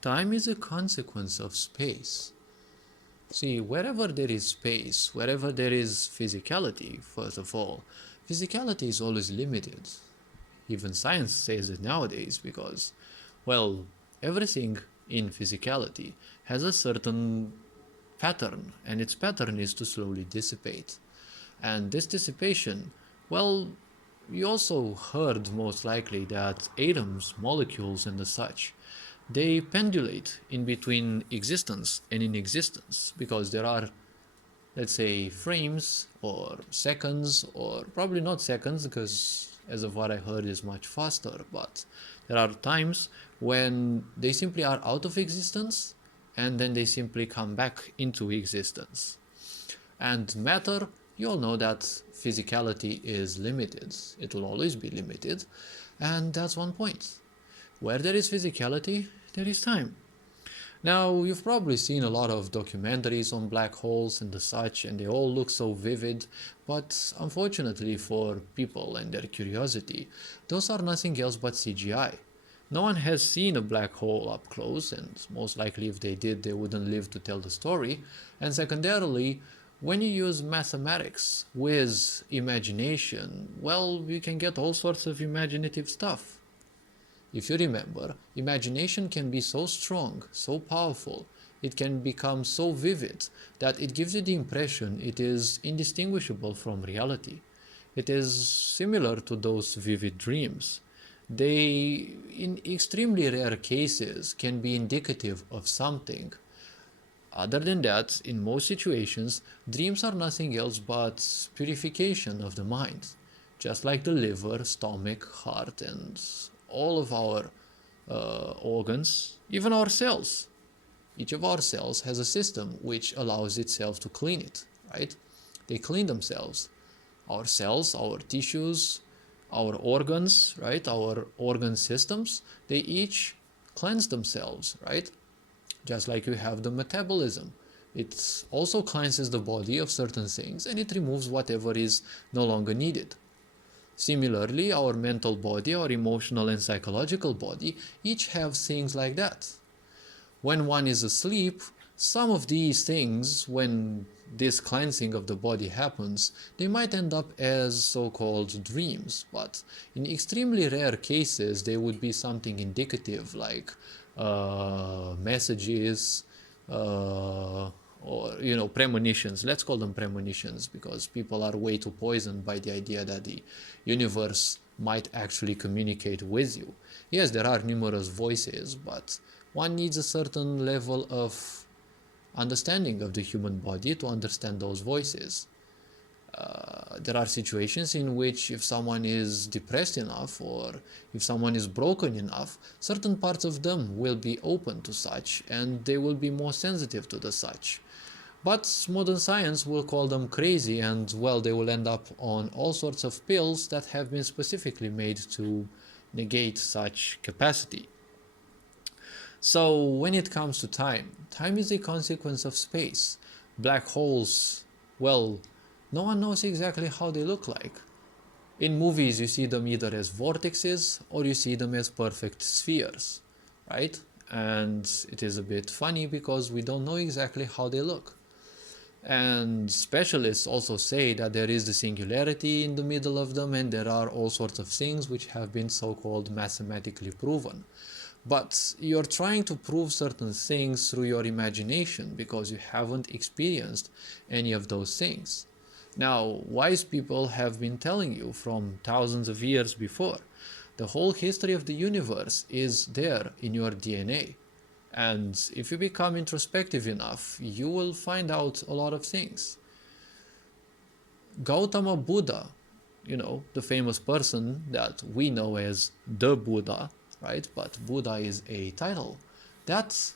Time is a consequence of space. See, wherever there is space, wherever there is physicality, first of all, physicality is always limited. Even science says it nowadays because, well, everything in physicality has a certain pattern, and its pattern is to slowly dissipate. And this dissipation, well, you also heard most likely that atoms, molecules, and the such, they pendulate in between existence and inexistence because there are, let's say, frames or seconds, or probably not seconds because as of what I heard is much faster, but there are times when they simply are out of existence and then they simply come back into existence. And matter, you all know that physicality is limited. It will always be limited. And that's one point. Where there is physicality, there is time. Now, you've probably seen a lot of documentaries on black holes and the such, and they all look so vivid, but unfortunately for people and their curiosity, those are nothing else but CGI. No one has seen a black hole up close, and most likely if they did, they wouldn't live to tell the story. And secondarily, when you use mathematics with imagination, well, you can get all sorts of imaginative stuff. If you remember, imagination can be so strong, so powerful, it can become so vivid that it gives you the impression it is indistinguishable from reality. It is similar to those vivid dreams. They, in extremely rare cases, can be indicative of something. Other than that, in most situations, dreams are nothing else but purification of the mind, just like the liver, stomach, heart, and all of our organs, even our cells. Each of our cells has a system which allows itself to clean it, right? They clean themselves. Our cells, our tissues, our organs, right? Our organ systems, they each cleanse themselves, right? Just like you have the metabolism. It also cleanses the body of certain things and it removes whatever is no longer needed. Similarly, our mental body, our emotional and psychological body, each have things like that. When one is asleep, some of these things, when this cleansing of the body happens, they might end up as so-called dreams, but in extremely rare cases, they would be something indicative like messages, or premonitions. Let's call them premonitions because people are way too poisoned by the idea that the universe might actually communicate with you. Yes, there are numerous voices, but one needs a certain level of understanding of the human body to understand those voices. There are situations in which if someone is depressed enough or if someone is broken enough, certain parts of them will be open to such and they will be more sensitive to the such. But modern science will call them crazy and, well, they will end up on all sorts of pills that have been specifically made to negate such capacity. So when it comes to time, time is a consequence of space. Black holes, well, no one knows exactly how they look like. In movies, you see them either as vortexes or you see them as perfect spheres, right? And it is a bit funny because we don't know exactly how they look. And specialists also say that there is the singularity in the middle of them and there are all sorts of things which have been so-called mathematically proven. But you're trying to prove certain things through your imagination because you haven't experienced any of those things. Now, wise people have been telling you from thousands of years before, the whole history of the universe is there in your DNA. And if you become introspective enough, you will find out a lot of things. Gautama Buddha, the famous person that we know as the Buddha, right? But Buddha is a title. That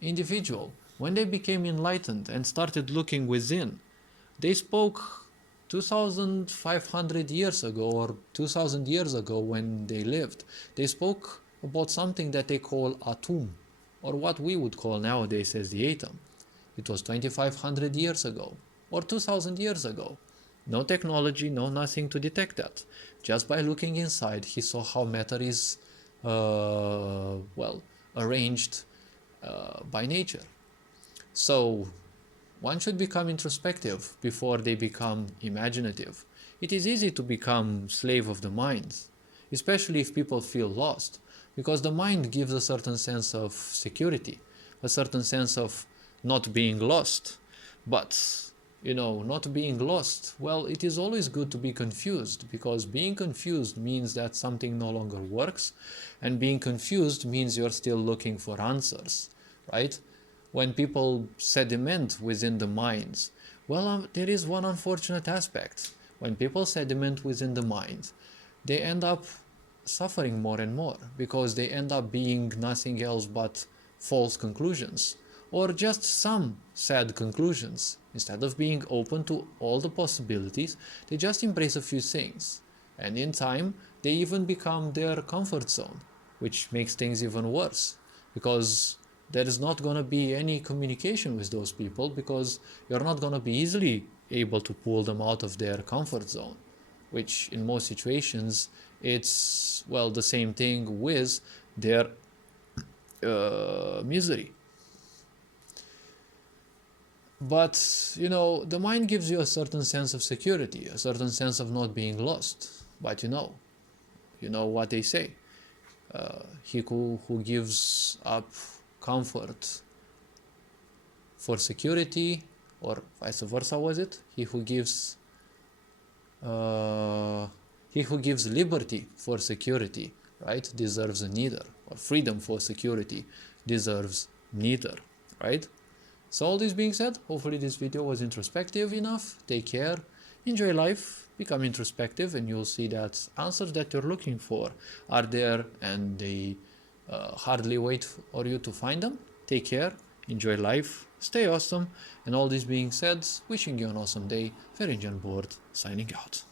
individual, when they became enlightened and started looking within, they spoke 2,500 years ago or 2,000 years ago when they lived. They spoke about something that they call atum, or what we would call nowadays as the atom. It was 2,500 years ago or 2,000 years ago. No technology, no nothing to detect that. Just by looking inside, he saw how matter is, arranged by nature. So one should become introspective before they become imaginative. It is easy to become slave of the mind, especially if people feel lost, because the mind gives a certain sense of security, a certain sense of not being lost. But, not being lost, well, it is always good to be confused, because being confused means that something no longer works, and being confused means you're still looking for answers, right? When people sediment within the minds, well, there is one unfortunate aspect. When people sediment within the mind, they end up suffering more and more, because they end up being nothing else but false conclusions, or just some sad conclusions. Instead of being open to all the possibilities, they just embrace a few things, and in time they even become their comfort zone, which makes things even worse, because there is not going to be any communication with those people, because you're not going to be easily able to pull them out of their comfort zone, which in most situations it's, well, the same thing with their misery. But, the mind gives you a certain sense of security, a certain sense of not being lost. But you know what they say. He who gives up comfort for security, or vice versa, was it? He who gives liberty for security, right, deserves neither, or freedom for security deserves neither, right? So all this being said, hopefully this video was introspective enough. Take care, enjoy life, become introspective, and you'll see that answers that you're looking for are there, and they hardly wait for you to find them. Take care, enjoy life, stay awesome, and all this being said, wishing you an awesome day. Ferengian Board, signing out.